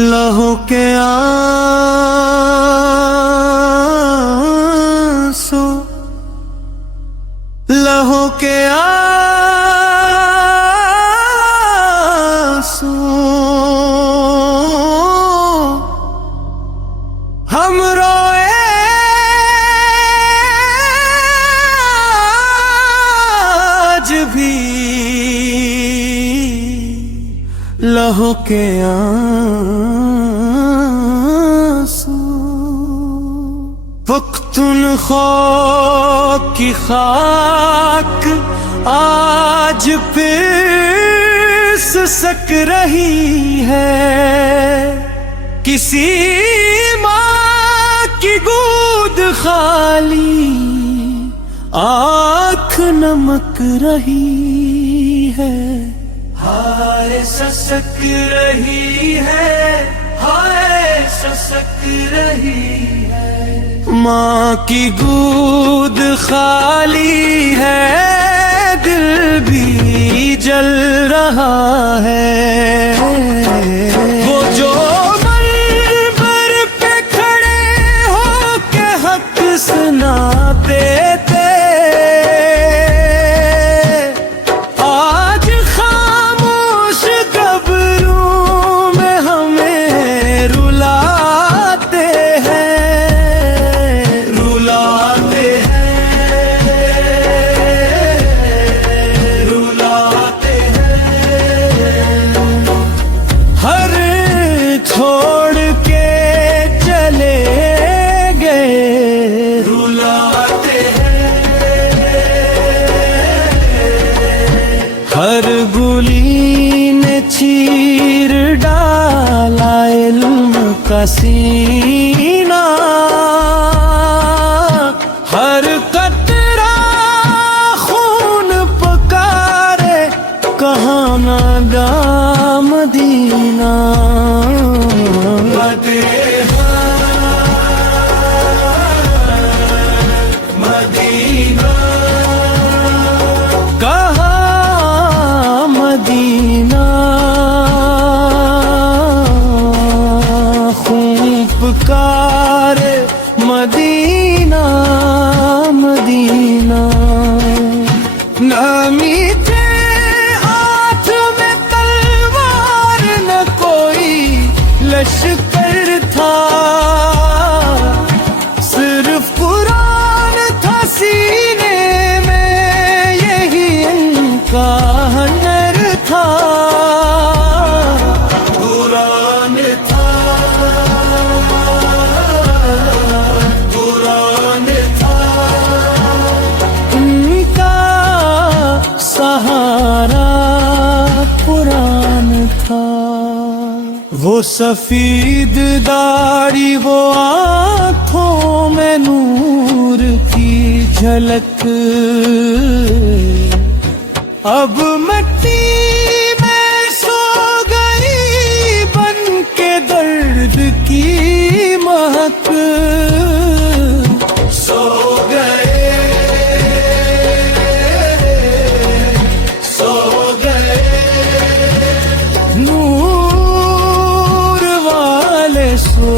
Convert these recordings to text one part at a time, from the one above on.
लहू के आंसू, लहू के आंसू हम रोए आज भी, लहू के आंसू पुख्तूनख्वा की खाक आज फिर सिसक रही है। किसी माँ की गोद खाली आँख नमक रही है। हाय ससक रही है, हाय ससक रही है। माँ की गोद खाली है, दिल भी जल रहा है। वो जो मंबर पे खड़े हो के हक सुनाते थे, हर गुली ने चीर डाला इल्म का सीना। हर कतरा खून पुकारे कहाँ नादा मदीना। मदीना खून पुकारे मदीना, मदीना। नामी थे हाथ में तलवार, न कोई लश्कर था, सिर्फ कुरान था सीने में, यही इनका हुनर था। कुरान था, कुरान था, उनका सहारा कुरान था। वो सफीद दाढ़ी, वो आँखों में नूर की झलक, अब मिट्टी में सो गई बन के दर्द की महक। सो गए, सो गए नूर वाले, सो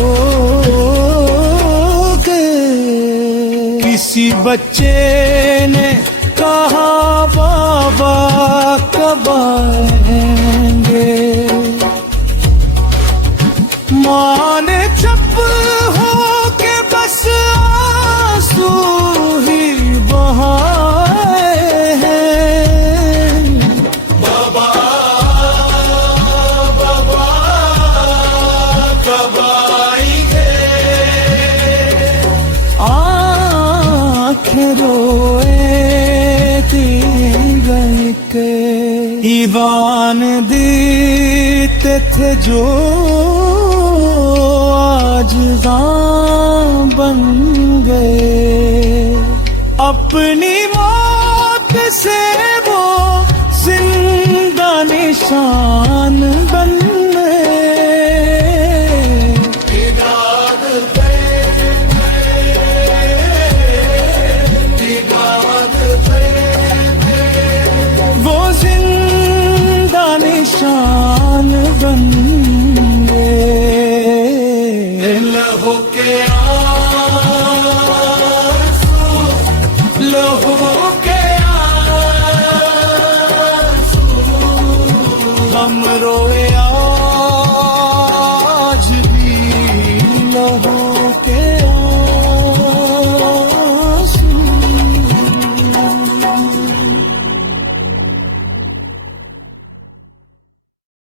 गए। किसी बच्चे ने कहा बाबा कब आएंगे, माँ ने चुप हो के बस आंसू ही बहाए हैं। बाबा बाबा कब आएंगे, आँखें रोए के ईवान देते थे जो आज जान बन गए। अपनी